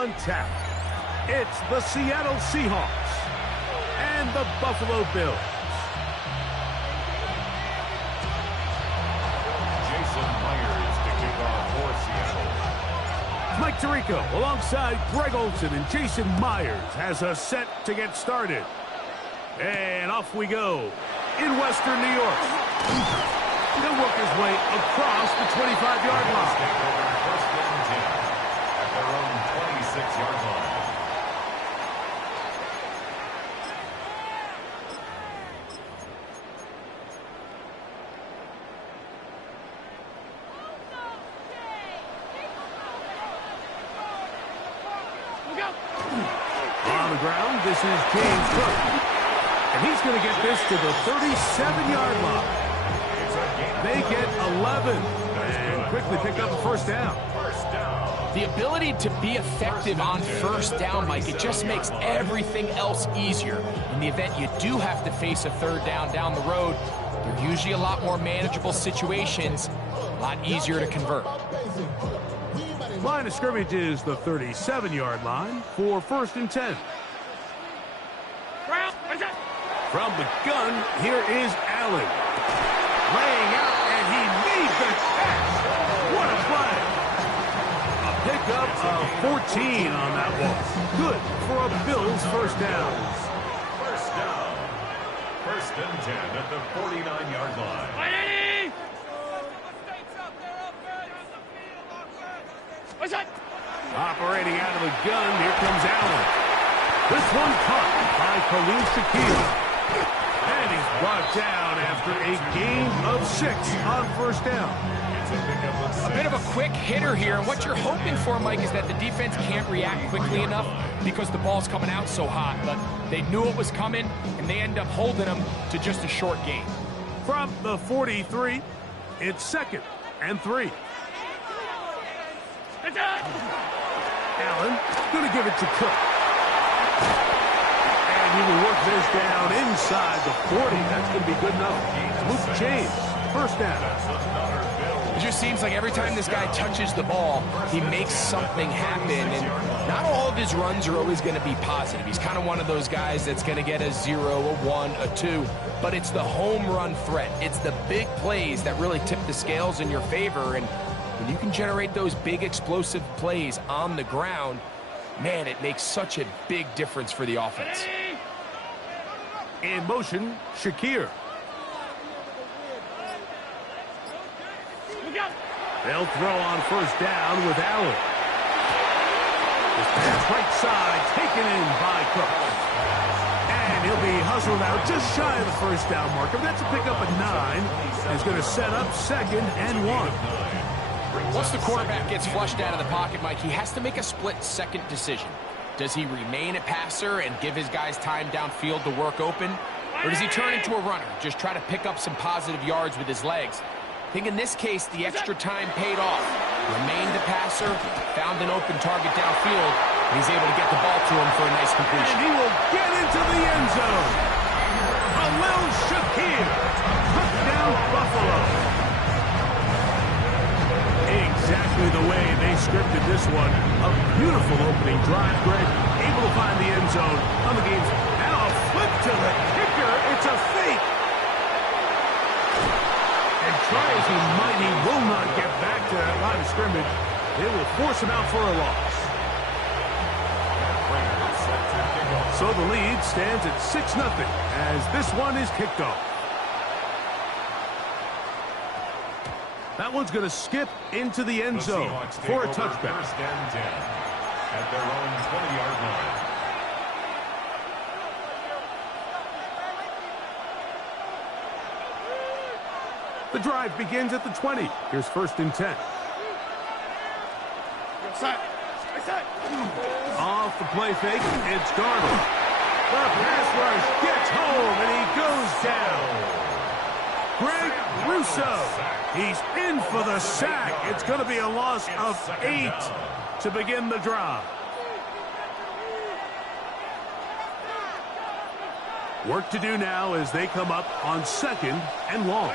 on tap. It's the Seattle Seahawks and the Buffalo Bills. Jason Myers to kick off for Seattle. Mike Tirico alongside Greg Olsen and Jason Myers has us set to get started. And off we go in Western New York. He'll work his way across the 25-yard line. First down 10 at their own 26-yard line. On the ground, this is James Cook. And he's going to get this to the 37-yard line. They get 11 and quickly pick up a first down. The ability to be effective on first down, Mike, it just makes everything else easier. In the event you do have to face a third down the road, they're usually a lot more manageable situations, a lot easier to convert. Line of scrimmage is the 37-yard line for first and 10. From the gun, here is Allen. Laying out, and he made the catch. What a play. A pickup of 14 on that one. Good for a Bills first down. First down. First and 10 at the 49-yard line. Operating out of the gun, here comes Allen. This one caught by Khalil Shakir. And he's brought down after a gain of 6 on first down. A bit of a quick hitter here, and what you're hoping for, Mike, is that the defense can't react quickly enough because the ball's coming out so hot. But they knew it was coming, and they end up holding them to just a short gain. From the 43, it's second and 3. Allen going to give it to Cook. And he will work this down inside the 40. That's going to be good enough to move the chains. First down. It just seems like every time this guy touches the ball, he makes something happen. And not all of his runs are always going to be positive. He's kind of one of those guys that's going to get a 0, a 1, a 2. But it's the home run threat. It's the big plays that really tip the scales in your favor. And when you can generate those big explosive plays on the ground, man, it makes such a big difference for the offense. In motion, Shakir. They'll throw on first down with Allen. This pass right side taken in by Cook. And he'll be hustled out just shy of the first down marker. That's a pickup at 9. He's going to set up second and 1. Once the quarterback gets flushed out of the pocket, Mike, he has to make a split-second decision. Does he remain a passer and give his guys time downfield to work open? Or does he turn into a runner, just try to pick up some positive yards with his legs? I think in this case, the extra time paid off. Remained a passer, found an open target downfield, and he's able to get the ball to him for a nice completion. And he will get into the end zone. Khalil Shakir. Touchdown, Buffalo. Exactly the way they scripted this one. A beautiful opening drive, Greg. Able to find the end zone on the game's. Now a flip to the kicker. It's a fake. And try as he might, he will not get back to that line of scrimmage. They will force him out for a loss. So the lead stands at 6-0 as this one is kicked off. That one's going to skip into the end zone for a touchback. First and 10 at their own 20-yard line. The drive begins at the 20. Here's first and 10. Off the play fake, it's Darnold. The pass rush gets home, and he goes down. Greg Rousseau, he's in for the sack. It's going to be a loss of 8 to begin the drive. Work to do now as they come up on second and long.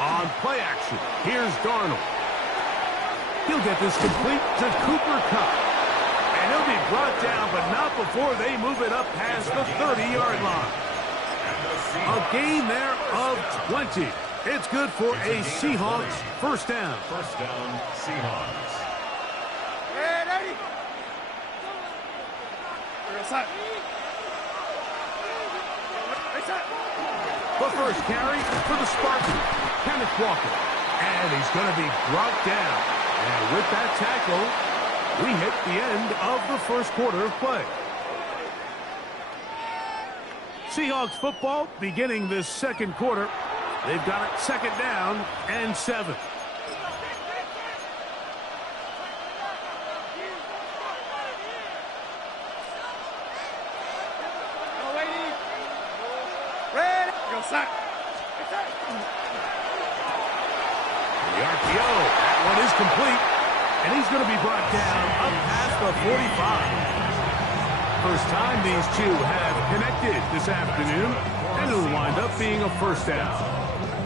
On play action, here's Darnold. He'll get this complete to Cooper Kupp. And he'll be brought down, but not before they move it up past the 30-yard line. A gain there of 20. It's good for a Seahawks first down. First down, Seahawks. The first carry for the Spartans, Kenneth Walker. And he's going to be brought down. And with that tackle, we hit the end of the first quarter of play. Seahawks football beginning this second quarter. They've got it second down and 7. The RPO, that one is complete, and he's going to be brought down up past the 45. First time these two have connected this afternoon, and it'll wind up being a first down.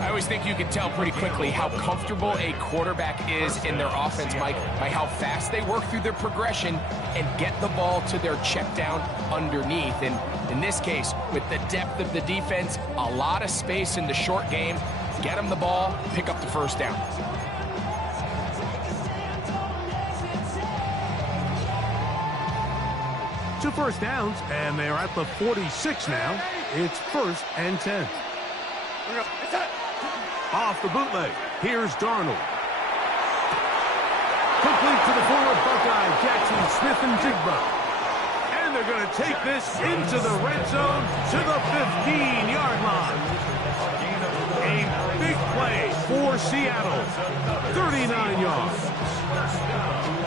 I always think you can tell pretty quickly how comfortable a quarterback is in their offense, Mike, by how fast they work through their progression and get the ball to their check down underneath. And in this case, with the depth of the defense, a lot of space in the short game, get them the ball, pick up the first down. Two first downs, and they're at the 46 now. It's first and 10. Off the bootleg, here's Darnold. Complete to the former Buckeye, Jackson Smith-Njigba. And they're going to take this into the red zone to the 15-yard line. A big play for Seattle. 39 yards.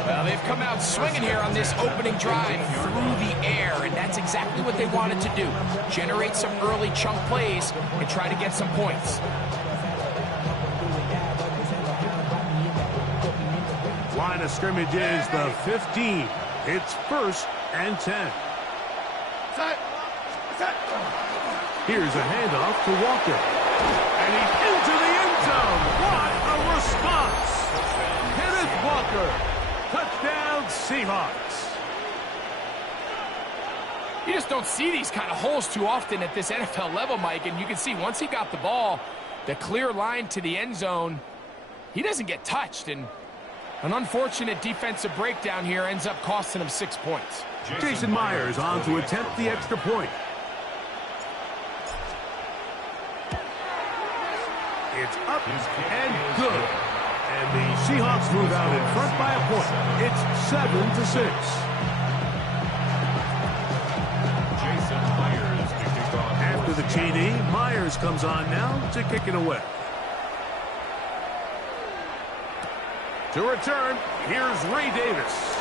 Well, they've come out swinging here on this opening drive through the air, and that's exactly what they wanted to do. Generate some early chunk plays and try to get some points. Line of scrimmage is the 15. It's first and 10. Here's a handoff to Walker. And he's into the end zone. What a response. Kenneth Walker. Touchdown, Seahawks. You just don't see these kind of holes too often at this NFL level, Mike. And you can see once he got the ball, the clear line to the end zone, he doesn't get touched. And an unfortunate defensive breakdown here ends up costing him 6 points. Jason Myers on to attempt the extra point. It's up and good. And the Seahawks move out in front by a point. It's 7-6. Jason Myers to kick off. After the TD, Myers comes on now to kick it away. To return, here's Ray Davis.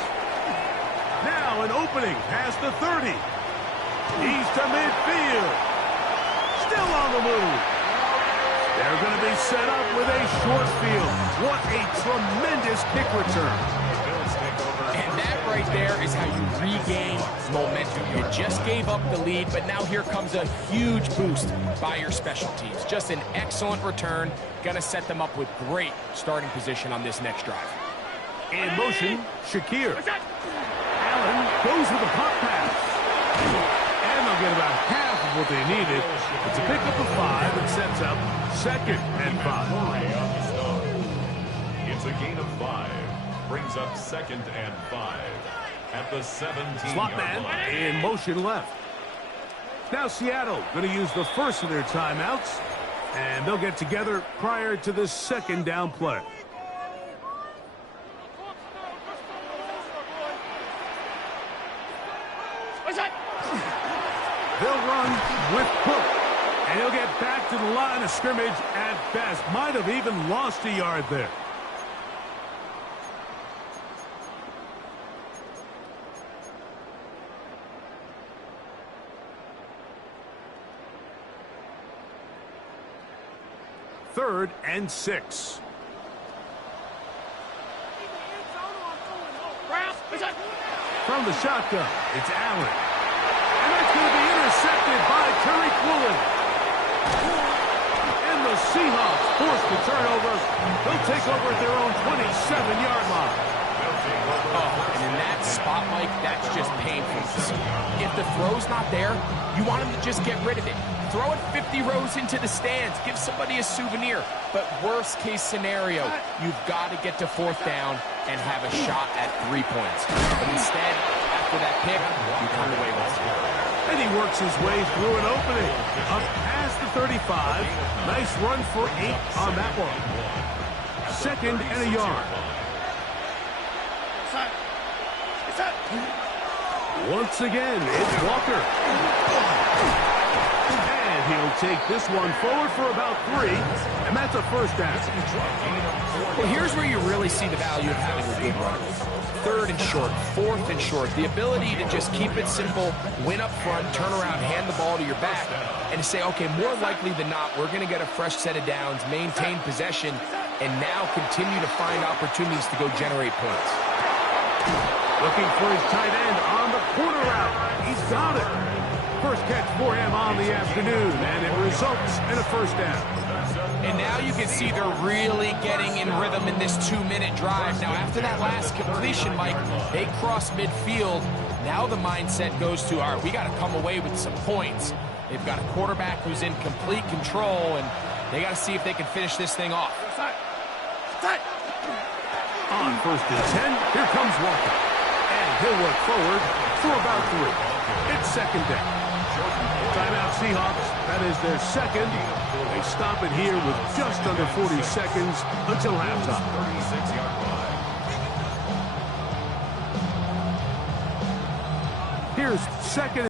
Now an opening past the 30. He's to midfield. Still on the move. They're going to be set up with a short field. What a tremendous kick return. And that right there is how you regain momentum. You just gave up the lead, but now here comes a huge boost by your special teams. Just an excellent return. Going to set them up with great starting position on this next drive. In motion, Shakir. Allen goes with a pop pass. And they'll get about half of what they needed. It's a pickup of 5 and sets up second and 5. It's a gain of 5. Brings up second and 5 at the 17-yard Slot man line. in motion left. Now Seattle going to use the first of their timeouts, and they'll get together prior to the second down play. They'll run with Cook, and he'll get back to the line of scrimmage at best. Might have even lost a yard there. Third and 6. From the shotgun, it's Allen. And that's going to be intercepted by Tariq Woolen. And the Seahawks force the turnover. They'll take over at their own 27-yard line. points. If the throw's not there, you want him to just get rid of it. Throw it 50 rows into the stands. Give somebody a souvenir. But worst case scenario, you've got to get to fourth down and have a shot at 3 points. But instead, after that pick, you come away with it. And he works his way through an opening. Up past the 35. Nice run for 8 on that one. 2nd and a yard. Once again, it's Walker. And he'll take this one forward for about 3, and that's a first down. Well, here's where you really see the value of having a good runner. 3rd and short, 4th and short. The ability to just keep it simple, win up front, turn around, hand the ball to your back, and say, okay, more likely than not, we're going to get a fresh set of downs, maintain possession, and now continue to find opportunities to go generate points. Looking for his tight end on the corner route. He's got it. First catch for him on the afternoon, and it results in a first down. And now you can see they're really getting in rhythm in this 2-minute drive. Now, after that last completion, Mike, they cross midfield. Now the mindset goes to, all right, we got to come away with some points. They've got a quarterback who's in complete control, and they got to see if they can finish this thing off. On 1st and 10, here comes Walker. And he'll work forward for about 3. It's 2nd down. Timeout Seahawks. That is their 2nd. They stop it here with just under 40 seconds until halftime. 36-yard line. Here's 2nd